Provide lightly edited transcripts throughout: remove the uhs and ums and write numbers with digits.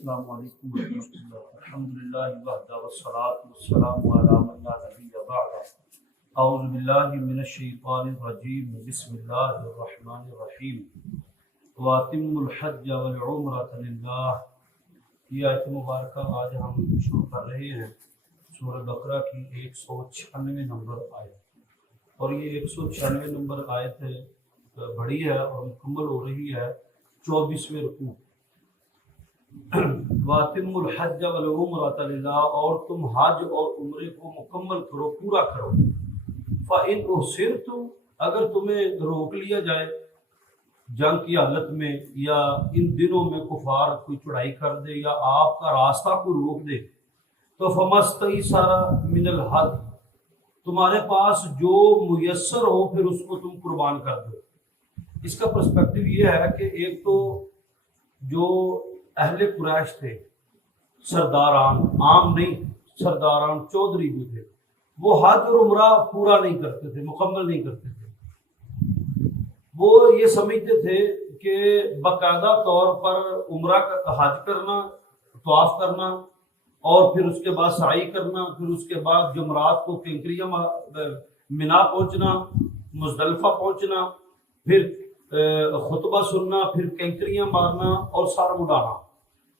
السلام علیکم ورحمۃ اللہ الحمدللہ وحدہ والصلاۃ والسلام علی من لا نبی بعد اعوذ باللہ من الشیطان الرجیم بسم اللہ الرحمن الرحیم واتموا الحج والعمرۃ للہ۔ یہ آیت مبارکہ آج ہم شروع کر رہے ہیں سورہ بقرہ کی 196 نمبر آیت، اور یہ 196 نمبر آیت بڑی ہے اور مکمل ہو رہی ہے 24ویں رکوع۔ واتم الحج والعمرۃ للہ، اور تم حج اور عمرے کو مکمل کرو، پورا کرو۔ فإن أحصرتم، اگر تمہیں روک لیا جائے جنگ کی حالت میں، یا ان دنوں میں کفار کوئی چڑھائی کر دے یا آپ کا راستہ کو روک دے، تو فما استيسر من الحج، تمہارے پاس جو میسر ہو پھر اس کو تم قربان کر دو۔ اس کا پرسپیکٹو یہ ہے کہ ایک تو جو اہل قریش تھے، سرداران، عام نہیں، سرداران چودھری جو تھے، وہ حج اور عمرہ پورا نہیں کرتے تھے، مکمل نہیں کرتے تھے۔ وہ یہ سمجھتے تھے کہ باقاعدہ طور پر عمرہ کا حج کرنا، طواف کرنا، اور پھر اس کے بعد سعی کرنا، پھر اس کے بعد جمرات کو کنکریاں منا پہنچنا، مزدلفہ پہنچنا، پھر خطبہ سننا، پھر کنکریاں مارنا اور سر مڈانا،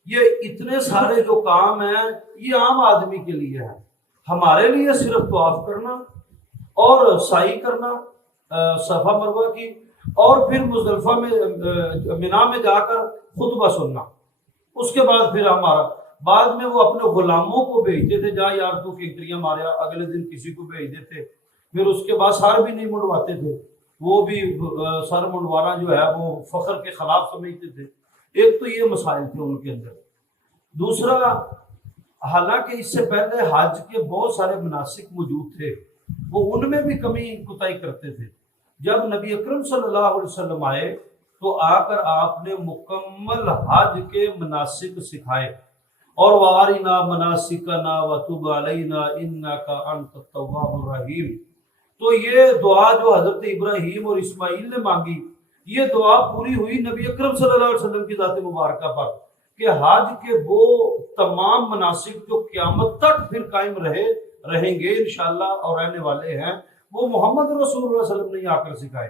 یہ اتنے سارے جو کام ہیں یہ عام آدمی کے لیے ہیں۔ ہمارے لیے صرف طواف کرنا اور سعی کرنا صفا مروہ کی، اور پھر مزدلفہ میں منا میں جا کر خطبہ سننا، اس کے بعد پھر ہمارا بعد میں وہ اپنے غلاموں کو بھیجتے تھے، جا یار تو کنکریاں ماریا، اگلے دن کسی کو بھیج دیتے، پھر اس کے بعد سر بھی نہیں منڈواتے تھے، وہ بھی سر منڈوانا جو ہے وہ فخر کے خلاف سمجھتے تھے۔ ایک تو یہ مسائل تھے ان کے اندر۔ دوسرا، حالانکہ اس سے پہلے حج کے بہت سارے مناسک موجود تھے، وہ ان میں بھی کمی کوتاہی کرتے تھے۔ جب نبی اکرم صلی اللہ علیہ وسلم آئے تو آ کر آپ نے مکمل حج کے مناسک سکھائے، اور وَأَرِنَا مَنَاسِكَنَا وَتُبْ عَلَيْنَا إِنَّكَ أَنْتَ التَّوَّابُ الرَّحِيمُ۔ تو یہ دعا جو حضرت ابراہیم اور اسماعیل نے مانگی، یہ دعا پوری ہوئی نبی اکرم صلی اللہ علیہ وسلم کی ذات مبارکہ پر، کہ حج کے وہ تمام مناسک جو قیامت تک پھر قائم رہیں گے انشاءاللہ اور رہنے والے ہیں، وہ محمد رسول اللہ صلی اللہ علیہ وسلم نے آ کر سکھائے۔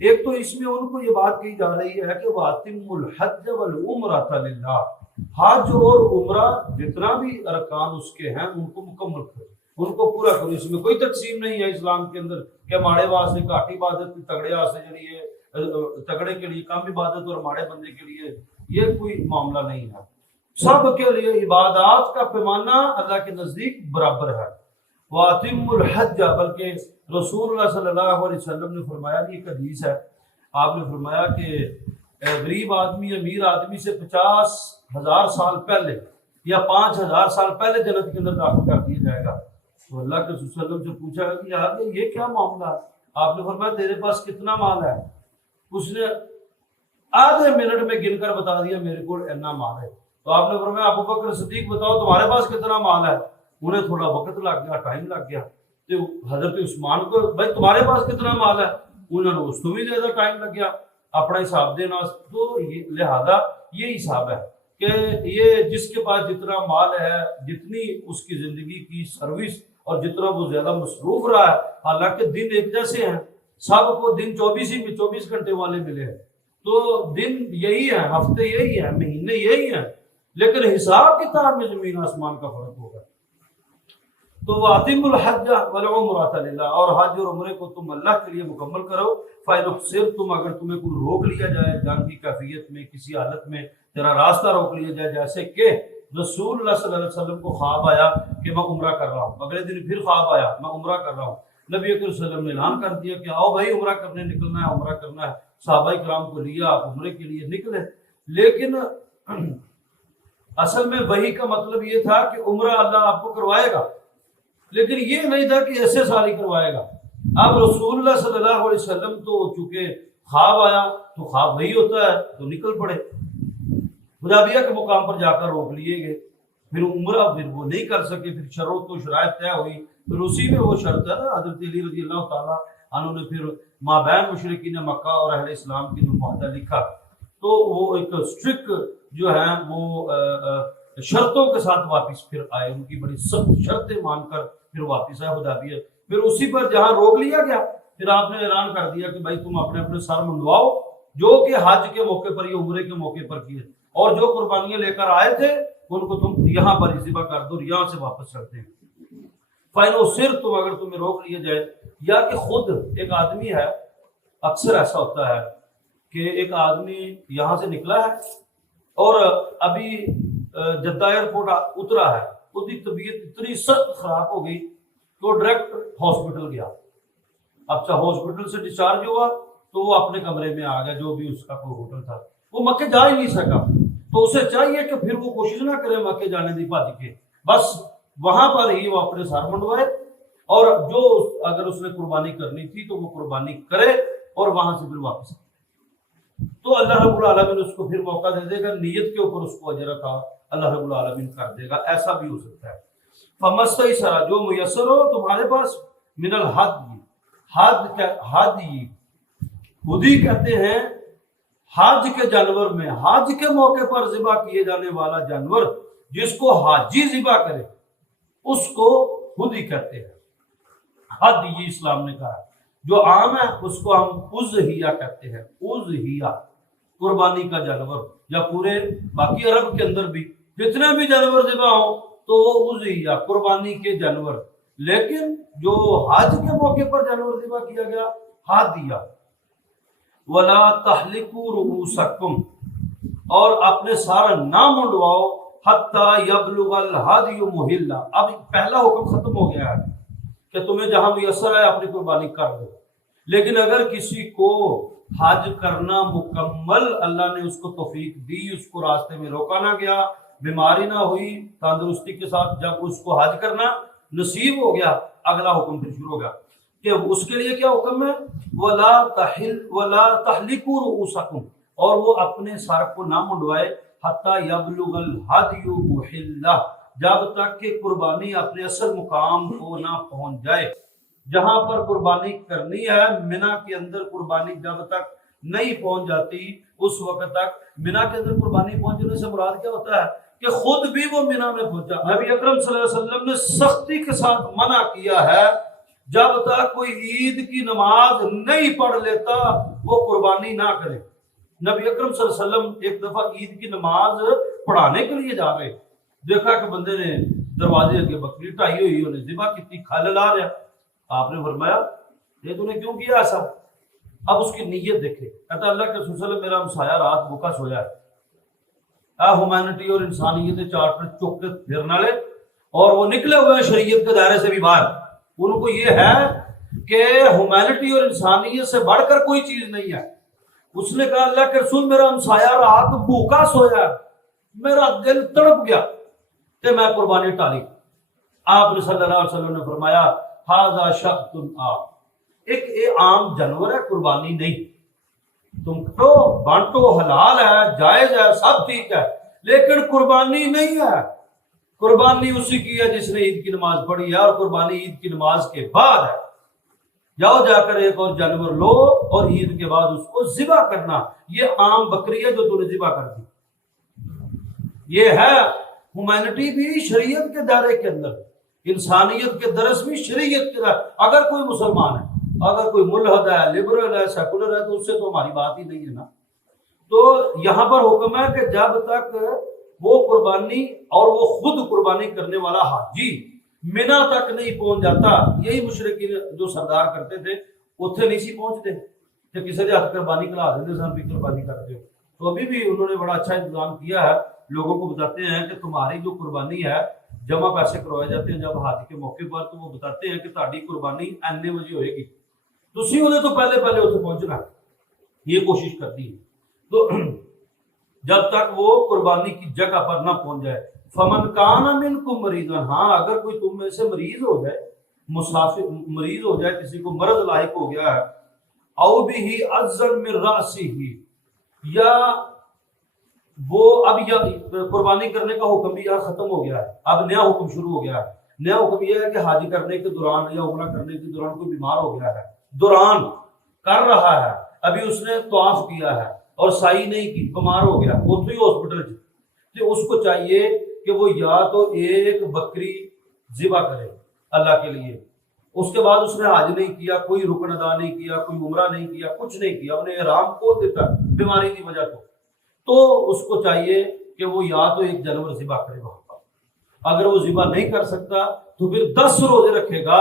ایک تو اس میں ان کو یہ بات کہی جا رہی ہے کہ وَأَتِمُّ الْحَجَّ وَالْعُمْرَةَ لِلَّهِ، حج اور عمرہ جتنا بھی ارکان اس کے ہیں ان کو مکمل کرو، ان کو پورا کرو۔ اس میں کوئی تقسیم نہیں ہے اسلام کے اندر کہ ماڑے واسطے گھٹ عبادت، تگڑے واسطے جڑی ہے، تگڑے کے لیے کم عبادت اور ماڑے بندے کے لیے یہ کوئی معاملہ نہیں ہے۔ سب کے لیے عبادات کا پیمانہ اللہ کے نزدیک برابر ہے۔ وَأَتِمُّ الْحَجَّ، بلکہ رسول اللہ صلی اللہ علیہ وسلم نے فرمایا، ایک حدیث ہے، آپ نے فرمایا کہ غریب آدمی امیر آدمی سے 50,000 سال پہلے یا 5,000 سال پہلے جنت کے اندر داخل کر دیا جائے گا۔ تو اللہ کے رسول صلی اللہ علیہ وسلم سے پوچھا کہ یار یہ کیا معاملہ ہے؟ آپ نے فرمایا تیرے پاس کتنا مال ہے؟ اس نے آدھے منٹ میں گن کر بتا دیا میرے کو اتنا مال ہے۔ تو آپ نے فرمایا ابو بکر صدیق بتاؤ تمہارے پاس کتنا مال ہے؟ انہیں تھوڑا وقت لگ گیا، ٹائم لگ گیا۔ تو حضرت عثمان کو بھائی تمہارے پاس کتنا مال ہے؟ انہوں نے اس کو بھی زیادہ ٹائم لگ گیا اپنا حساب دینا۔ تو لہذا یہ حساب ہے کہ یہ جس کے پاس جتنا مال ہے، جتنی اس کی زندگی کی سروس اور جتنا وہ زیادہ مصروف رہا ہے، حالانکہ دن ایک جیسے ہیں، سب کو دن 24 گھنٹے والے ملے ہیں، تو دن یہی ہے، ہفتے یہی ہیں، مہینے یہی ہیں، لیکن حساب کتاب میں زمین آسمان کا فرق ہوگا۔ تو وَأَتِمُّ الْحَجَّ وَالْعُمْرَةَ لِلَّهِ، اور حج اور عمرے کو تم اللہ کے لیے مکمل کرو۔ فَإِنْ أُحْصِرْتُمْ، اگر تمہیں کوئی روک لیا جائے جنگ کی کیفیت میں، کسی حالت میں تیرا راستہ روک لیا جائے، جیسے کہ رسول اللہ صلی اللہ علیہ وسلم کو خواب آیا کہ میں عمرہ کر رہا ہوں، اگلے دن پھر خواب آیا میں عمرہ کر رہا ہوں، نبی اکرم صلی اللہ علیہ وسلم نے اعلان کر دیا کہ آؤ بھائی عمرہ کرنے نکلنا ہے، عمرہ کرنا ہے۔ صحابہ کرام کو لیا، آپ عمرے کے لیے نکلے، لیکن اصل میں وحی کا مطلب یہ تھا کہ عمرہ اللہ آپ کو کروائے گا، لیکن یہ نہیں تھا کہ ایسے سال ہی کروائے گا۔ اب رسول اللہ صلی اللہ علیہ وسلم تو چونکہ خواب آیا تو خواب وہی ہوتا ہے تو نکل پڑے، حدیبیہ کے مقام پر جا کر روک لیے گئے، پھر عمرہ پھر وہ نہیں کر سکے، پھر شروط و شرائط طے ہوئی، پھر اسی میں وہ شرط ہے نا، حضرت علی رضی اللہ تعالیٰ عنہ نے پھر مابین مشرکین مکہ اور اہل اسلام کی جو معاہدہ لکھا، تو وہ ایک اسٹرکٹ جو ہیں وہ شرطوں کے ساتھ واپس پھر آئے، ان کی بڑی سخت شرطیں مان کر پھر واپس آئے حدیبیہ۔ پھر اسی پر جہاں روک لیا گیا پھر آپ نے اعلان کر دیا کہ بھائی تم اپنے اپنے سر منڈواؤ جو کہ حج کے موقع پر یا عمرے کے موقع پر کیے، اور جو قربانیاں لے کر آئے تھے ان کو تم یہاں پر ہی ذبح کر دو، یہاں سے واپس چلتے ہیں۔ فائنو صرف تم اگر تمہیں روک لیا جائے، یا کہ خود ایک آدمی ہے، اکثر ایسا ہوتا ہے کہ ایک آدمی یہاں سے نکلا ہے اور ابھی جدہ ایئرپورٹ اترا ہے، اس کی طبیعت اتنی سخت خراب ہو گئی کہ وہ ڈائریکٹ ہاسپٹل گیا۔ اب ہاسپٹل سے ڈسچارج ہوا تو وہ اپنے کمرے میں آ گیا، جو بھی اس کا کوئی ہوٹل تھا، وہ مکے جا ہی نہیں سکا۔ تو اسے چاہیے کہ پھر وہ کوشش نہ کرے مکے جانے دی بھاج کے، بس وہاں پر ہی وہ اپنے سر منڈوائے، اور جو اگر اس نے قربانی کرنی تھی تو وہ قربانی کرے اور وہاں سے پھر واپس آئے۔ تو اللہ رب العالمین اس کو پھر موقع دے دے گا، نیت کے اوپر اس کو اجر عطا اللہ رب العالمین کر دے گا۔ ایسا بھی ہو سکتا ہے۔ فمستیسر، جو میسر ہو تمہارے پاس، من الحد، حد خودی کہتے ہیں حج کے جانور میں، حج کے موقع پر ذبح کیے جانے والا جانور جس کو حاجی ذبح کرے اس کو خودی کہتے ہیں۔ حد یہ اسلام نے کہا، جو عام ہے اس کو ہم اضحیہ کہتے ہیں۔ اضحیہ قربانی کا جانور، یا پورے باقی عرب کے اندر بھی جتنے بھی جانور ذبح ہوں تو وہ اضحیہ قربانی کے جانور، لیکن جو حج کے موقع پر جانور ذبح کیا گیا ہادیہ۔ ولا تحلقوا رؤوسکم، اور اپنے سارا نہ منڈواؤ، حتی یبلغ الہدی محلہ۔ اب پہلا حکم ختم ہو گیا ہے کہ تمہیں جہاں میسر ہے اپنی قربانی کر دو، لیکن اگر کسی کو حج کرنا مکمل اللہ نے اس کو توفیق دی، اس کو راستے میں روکا نہ گیا، بیماری نہ ہوئی، تندرستی کے ساتھ جب اس کو حج کرنا نصیب ہو گیا، اگلا حکم پھر شروع ہو گیا کہ اس کے لیے کیا حکم ہے؟ وَلَا تَحْلِقُوا رُؤُوسَكُمْ، اور وہ اپنے سر کو نہ منڈوائے، حَتَّى يَبْلُغَ الْهَدْيُ مُحِلَّهُ، جب تک کہ قربانی اپنے اصل مقام کو نہ پہنچ جائے۔ جہاں پر قربانی کرنی ہے منا کے اندر، قربانی جب تک نہیں پہنچ جاتی اس وقت تک، منا کے اندر قربانی پہنچنے سے مراد کیا ہوتا ہے کہ خود بھی وہ منا میں پہنچا۔ نبی اکرم صلی اللہ علیہ وسلم نے سختی کے ساتھ منع کیا ہے، جب تک کوئی عید کی نماز نہیں پڑھ لیتا وہ قربانی نہ کرے۔ نبی اکرم صلی اللہ علیہ وسلم ایک دفعہ عید کی نماز پڑھانے کے لیے جا رہے، دیکھا کہ بندے نے دروازے کے بکری ٹائی ہوئی، انہیں ذبح کی، کھال لا رہا۔ آپ نے فرمایا یہ تو نے کیوں کیا ایسا؟ اب اس کی نیت دیکھے، کہتا اللہ کے رسول صلی اللہ علیہ وسلم میرا ہمسایہ رات بھوکا سویا ہے، ہیومینٹی اور انسانیت چارٹر چوک کے پھرنے والے، اور وہ نکلے ہوئے ہیں شریعت کے دائرے سے بھی باہر، ان کو یہ ہے کہ ہیومینٹی اور انسانیت سے بڑھ کر کوئی چیز نہیں ہے۔ اس نے کہا اللہ کے رسول میرا ہمسایہ رات بھوکا سویا ہے، میرا دل تڑپ گیا کہ میں قربانی ٹالی۔ آپ نے صلی اللہ علیہ وسلم نے فرمایا ھذا شأت ایک عام جانور ہے، قربانی نہیں، تم تو بانٹو، حلال ہے، جائز ہے، سب ٹھیک ہے، لیکن قربانی نہیں ہے۔ قربانی اسی کی ہے جس نے عید کی نماز پڑھی ہے، اور قربانی عید کی نماز کے بعد ہے۔ جاؤ جا کر ایک اور جانور لو اور عید کے بعد اس کو ذبح کرنا۔ یہ عام بکری ہے جو تو نے ذبح کر دی، یہ ہے ہیومینٹی بھی شریعت کے دائرے کے اندر، انسانیت کے درس بھی شریعت کے دائرے۔ اگر کوئی مسلمان ہے، اگر کوئی ملحد ہے، لبرل ہے، سیکولر ہے، تو اس سے تو ہماری بات ہی نہیں ہے نا۔ تو یہاں پر حکم ہے کہ جب تک وہ قربانی اور وہ خود قربانی کرنے والا حاجی منا تک نہیں پہنچ جاتا، یہی مشرکین جو سردار کرتے تھے اتنے نہیں سی پہنچتے کہ کسی نے ہاتھ قربانی کلا دیتے سن بھی قربانی کرتے ہو۔ تو ابھی بھی انہوں نے بڑا اچھا انتظام کیا ہے، لوگوں کو بتاتے ہیں کہ تمہاری جو قربانی ہے، جمع پیسے کروائے جاتے ہیں جب حج کے موقع پر، تو وہ بتاتے ہیں کہ تہاڈی قربانی اینے بجے ہوئے گی، تسی انہیں تو پہلے اتنے پہنچنا، یہ کوشش کرتی ہے۔ تو جب تک وہ قربانی کی جگہ پر نہ پہنچ جائے، فمن کان منکم مریضا، ہاں اگر کوئی تم میں سے مریض ہو جائے، مسافر مریض ہو جائے، کسی کو مرض لاحق ہو گیا ہے، او بھی اذن من راسہ، یا وہ اب یا قربانی کرنے کا حکم بھی یہاں ختم ہو گیا ہے، اب نیا حکم شروع ہو گیا ہے۔ نیا حکم یہ ہے کہ حج کرنے کے دوران یا عمرہ کرنے کے دوران کوئی بیمار ہو گیا ہے، دوران کر رہا ہے، ابھی اس نے طواف کیا ہے، اور سائی نہیں کی، بیمار ہو گیا اتو ہی ہاسپٹل تو اس کو چاہیے کہ وہ یا تو ایک بکری ذبح کرے اللہ کے لیے، اس کے بعد اس نے حج نہیں کیا، کوئی رکن ادا نہیں کیا، کوئی عمرہ نہیں کیا، کچھ نہیں کیا، انہیں احرام کھول دیتا بیماری کی وجہ تو اس کو چاہیے کہ وہ یا تو ایک جانور ذبح کرے وہاں پر، اگر وہ ذبح نہیں کر سکتا تو پھر 10 روزے رکھے گا،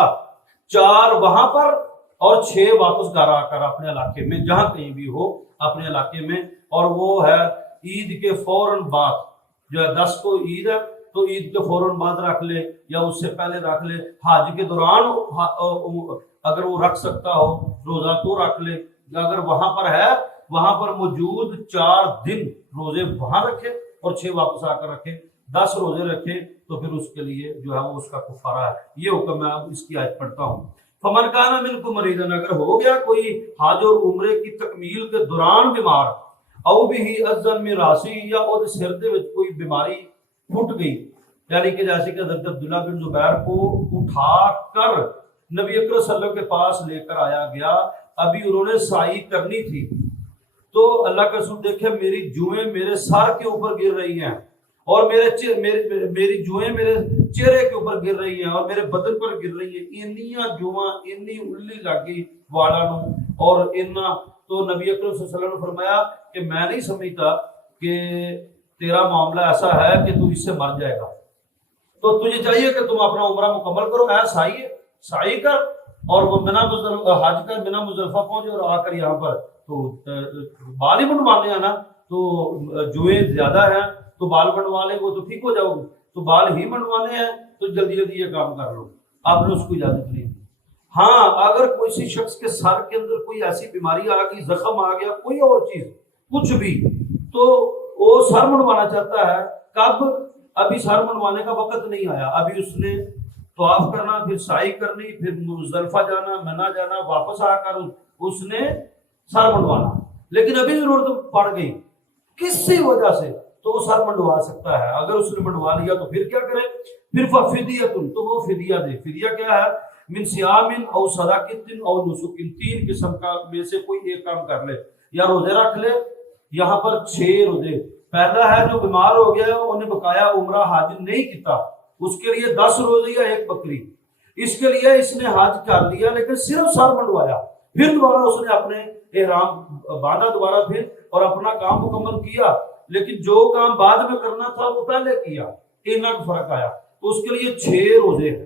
4 وہاں پر اور 6 واپس گھر آ کر اپنے علاقے میں جہاں کہیں بھی ہو اپنے علاقے میں، اور وہ ہے عید کے فوراً بعد جو ہے 10 کو عید ہے تو عید کے فوراً بعد رکھ لے یا اس سے پہلے رکھ لے، حج کے دوران اگر وہ رکھ سکتا ہو روزہ تو رکھ لے، اگر وہاں پر ہے وہاں پر موجود 4 دن روزے وہاں رکھے اور 6 واپس آ کر رکھے، 10 روزے رکھے تو پھر اس کے لیے جو ہے وہ اس کا کفارہ ہے۔ یہ حکم میں اب اس کی آیت پڑھتا ہوں۔ فمن کان منکم مریضا، اگر ہو گیا کوئی حج اور عمرے کی تکمیل کے دوران بیمار، او بھی اذن من راسی، یا اور سر دے وچ کوئی بیماری پھٹ گئی، یعنی کہ جیسے کہ حضرت عبداللہ بن زبیر کو اٹھا کر نبی اکرم صلی اللہ علیہ وسلم کے پاس لے کر آیا گیا، ابھی انہوں نے سعی کرنی تھی تو اللہ کا رسول دیکھے میری جوئیں میرے سر کے اوپر گر رہی ہیں اور میری جوئیں میرے چہرے کے اوپر گر رہی ہیں اور میرے بدن پر گر رہی ہیں، انیاں جواں انی الی لگی والا نو اور اننا، تو نبی اکرم صلی اللہ علیہ وسلم نے فرمایا کہ میں نہیں سمجھتا کہ تیرا معاملہ ایسا ہے کہ تو اس سے مر جائے گا، تو تجھے چاہیے کہ تم اپنا عمرہ مکمل کرو، اے سعی کر اور وہ حج کر بنا مزدلفہ پہنچے اور آ کر یہاں پر تو بال ہی بنوانے ہیں نا، تو جوئیں زیادہ ہیں تو بال بنوا لیں وہ تو ٹھیک ہو جاؤ گے، تو بال ہی بنوانے ہیں تو جلدی جلدی یہ کام کر لو، آپ نے اس کو اجازت نہیں دی۔ ہاں اگر کسی شخص کے سر کے اندر کوئی ایسی بیماری آ گئی، زخم آ گیا، کوئی اور چیز کچھ بھی، تو وہ سر منڈوانا چاہتا ہے، کب؟ ابھی سر منڈوانے کا وقت نہیں آیا، ابھی اس نے طواف کرنا، پھر سعی کرنی، پھر مزدلفہ جانا، منی جانا، واپس آ کر اس نے سر منڈوانا، لیکن ابھی ضرورت پڑ گئی کسی وجہ سے تو وہ سر منڈوا سکتا ہے۔ اگر اس نے منڈوا لیا تو پھر کیا کرے؟ پھر فدیہ، تو وہ فدیہ دے۔ فدیہ کیا ہے؟ من صیام او صدقۃ او نسک، 3 قسم کا میں سے کوئی ایک کام کر لے، یا روزے رکھ لے، یہاں پر 6 روزے۔ پہلا ہے جو بیمار ہو گیا انہیں بقایا عمرہ حج نہیں کیتا، اس کے لیے 10 روزے یا 1 بکری، اس کے لیے اس نے حج کر لیا لیکن صرف سر منڈوایا، پھر دوبارہ اس نے اپنے احرام باندھا دوبارہ پھر اور اپنا کام مکمل کیا، لیکن جو کام بعد میں کرنا تھا وہ پہلے کیا، اتنا فرق آیا، تو اس کے لیے 6 روزے ہیں۔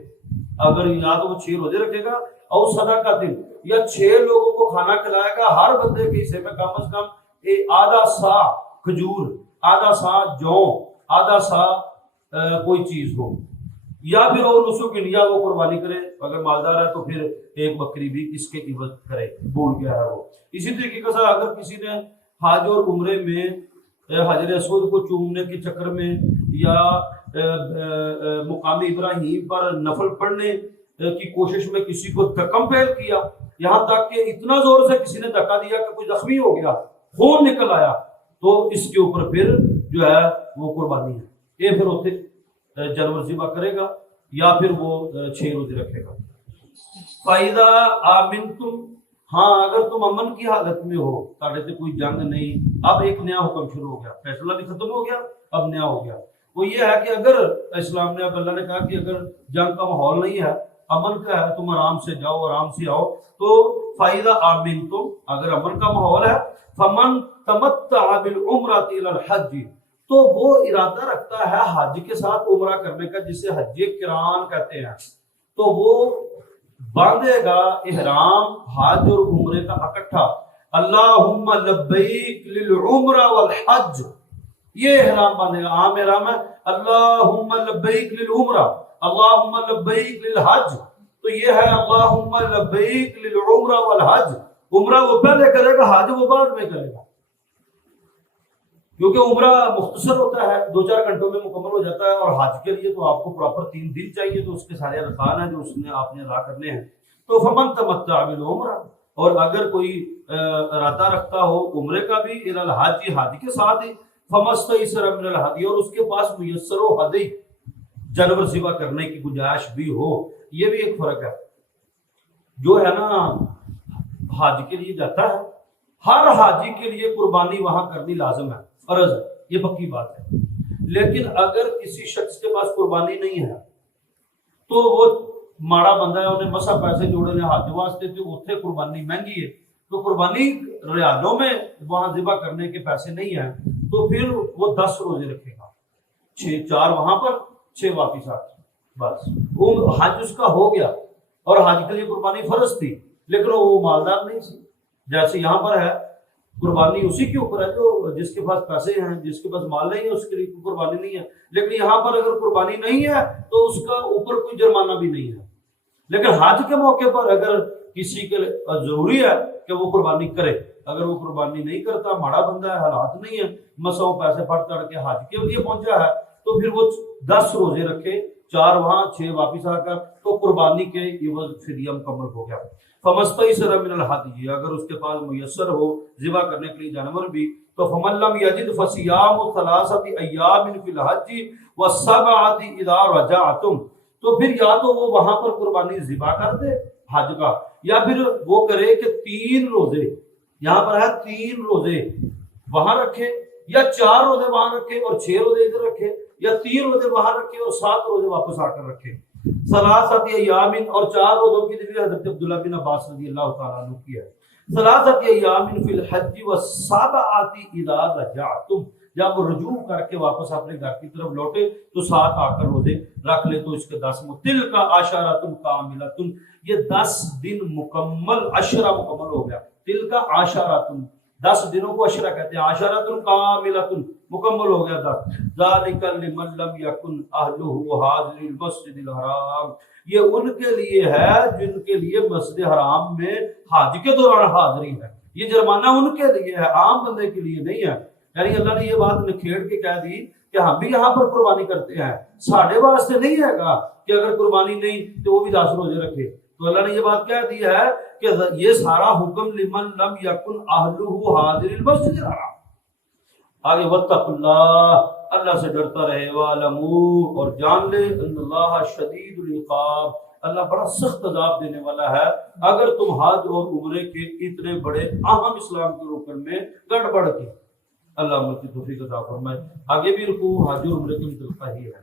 اگر یا تو وہ 6 روزے رکھے گا اور صدقہ دن، یا 6 لوگوں کو کھانا کھلائے گا، ہر بندے کے حصے میں کم از کم آدھا سا کھجور، آدھا سا جو، آدھا سا کوئی چیز ہو، یا پھر وہ نسک، یا وہ قربانی کرے، اگر مالدار ہے تو پھر 1 بکری بھی اس کے عوض کرے، بول گیا ہے وہ۔ اسی طریقے سے اگر کسی نے حج اور عمرے میں حجر اسود کو چومنے کے چکر میں یا مقام ابراہیم پر نفل پڑھنے کی کوشش میں کسی کو کمپیل کیا، یہاں تک کہ اتنا زور سے کسی نے دھکا دیا کہ کوئی زخمی ہو گیا، خون نکل آیا، تو اس کے اوپر پھر جو ہے وہ قربانی ہے، یہ پھر ہوتے جانور ذبح کرے گا یا پھر وہ 6 روزے رکھے گا۔ فَإِذَا آمِنْتُمْ، ہاں اگر تم امن کی حالت میں ہو، تاڑے سے کوئی جنگ نہیں، اب ایک نیا حکم شروع ہو گیا، فیصلہ بھی ختم ہو گیا، اب نیا ہو گیا، وہ یہ ہے کہ اگر اسلام نے، اب اللہ نے کہا کہ اگر جنگ کا ماحول نہیں ہے، امن کا ہے، تم آرام سے جاؤ آرام سے آؤ، تو فَإِذَا آمِنْتُمْ، اگر امن کا ماحول ہے، فَمَنْ تَمَتَّعَ بِالْعُمْرَةِ إِلَى الْحَجِّ، تو وہ ارادہ رکھتا ہے حج کے ساتھ عمرہ کرنے کا، جسے حج قران کہتے ہیں، تو وہ باندھے گا احرام حج اور عمرے کا اکٹھا، اللہم لبیک للعمرہ والحج، یہ احرام باندھے گا، عام احرام ہے اللہم لبیک للعمرہ، اللہم لبیک للحج، تو یہ ہے اللہم لبیک للعمرہ والحج، عمرہ وہ پہلے کرے گا، حج وہ بعد میں کرے گا، کیونکہ عمرہ مختصر ہوتا ہے، 2-4 گھنٹوں میں مکمل ہو جاتا ہے، اور حج کے لیے تو آپ کو پراپر 3 دن چاہیے، تو اس کے سارے ارکان ہیں جو اس نے آپ نے ادا کرنے ہیں۔ تو فمن تمتع بالعمرہ، اور اگر کوئی ارادہ رکھتا ہو عمرے کا بھی، الی الحج، حج کے ساتھ ہی، فمستیسر من الہدی، اور اس کے پاس میسر ہو ہدی، جانور ذبح کرنے کی گنجائش بھی ہو، یہ بھی ایک فرق ہے۔ جو ہے نا حج کے لیے جاتا ہے، ہر حاجی کے لیے قربانی وہاں کرنی لازم ہے، فرض ہے، یہ پکی بات ہے۔ لیکن اگر کسی شخص کے پاس قربانی نہیں ہے تو وہ ماڑا بندہ ہے، انہیں مسا پیسے جوڑے نے حج واسطے، تو اتنے قربانی مہنگی ہے، تو قربانی ریالوں میں وہاں ذبح کرنے کے پیسے نہیں ہیں، تو پھر وہ 10 روزے رکھے گا، 4 وہاں پر 6 واپس آ کے، بس وہ حج اس کا ہو گیا۔ اور حج کے لیے قربانی فرض تھی لیکن وہ مالدار نہیں تھی، جیسے یہاں پر ہے قربانی اسی کے اوپر ہے جو جس کے پاس پیسے ہیں، جس کے پاس مال نہیں ہے اس کے لیے قربانی نہیں ہے۔ لیکن یہاں پر اگر قربانی نہیں ہے تو اس کا اوپر کوئی جرمانہ بھی نہیں ہے۔ لیکن حج کے موقع پر اگر کسی کے ضروری ہے کہ وہ قربانی کرے، اگر وہ قربانی نہیں کرتا، ماڑا بندہ ہے، حالات نہیں ہے، مسوں پیسے پڑ چڑھ کے حج کے لیے پہنچا ہے، تو پھر وہ 10 روزے رکھے، 4 وہاں 6 واپس آ کر، تو قربانی کے عوض فدیہ مکمل ہو گیا۔ فمستیسر من الہدی، اگر اس کے پاس میسر ہو ذبح کرنے کے لیے جانور بھی، تو فمن لم یجد فصیام 3 ایام فی الحج و7 اذا رجعتم، تو پھر یا تو وہ وہاں پر قربانی ذبح کر دے حج کا، یا پھر وہ کرے کہ 3 روزے، یہاں پر ہے 3 روزے وہاں رکھے، یا 4 روزے وہاں رکھے اور 6 روزے ادھر رکھے، یا 3 روزے وہاں رکھے اور 7 روزے واپس آ کر رکھے۔ 3 ایام، اور 4 روزوں کی دلیل حضرت عبداللہ بن عباس رضی اللہ تعالیٰ عنہ کی ہے۔ 3 ایام فی الحج و7 اذا رجعتم، جب وہ رجوع کر کے واپس اپنے گھر کی طرف لوٹے تو 7 آ کر روزے رکھ لے، تو اس کے 10 تلک عشرۃ کاملۃ، یہ 10 دن مکمل، عشرہ مکمل ہو گیا، تلک عشرۃ، 10 دنوں کو عشرہ کہتے ہیں، عشرۃ کاملۃ مکمل ہو گیا 10۔ ذالک لمن لم یکن اہلہ حاضر المسجد الحرام، یہ ان کے لیے ہے جن کے لیے مسجد حرام میں حج کے دوران حاضری ہے، یہ جرمانہ ان کے لیے ہے، عام بندے کے لیے نہیں ہے۔ یعنی اللہ نے یہ بات نکھیڑ کے کہہ دی کہ ہم بھی یہاں پر قربانی کرتے ہیں، ساڑھے واسطے نہیں ہے گا کہ اگر قربانی نہیں تو وہ بھی 10 روزے رکھے، تو اللہ نے یہ بات کہہ دی ہے کہ یہ سارا حکم لمن لم یکن اہلہ حاضر المسجد الحرام۔ آگے واتقوا اللہ، اللہ سے ڈرتا رہے، وَاعْلَمُوا، اور جان لے، ان اللہ شدید العقاب، اللہ بڑا سخت عذاب دینے والا ہے اگر تم حج اور عمرے کے اتنے بڑے اہم اسلام کے رکن میں گڑبڑ کی۔ اللہ عمل کی توفیق عطا فرمائے۔ آگے بھی رکوع حج اور عمرے کے متعلق ہی ہے۔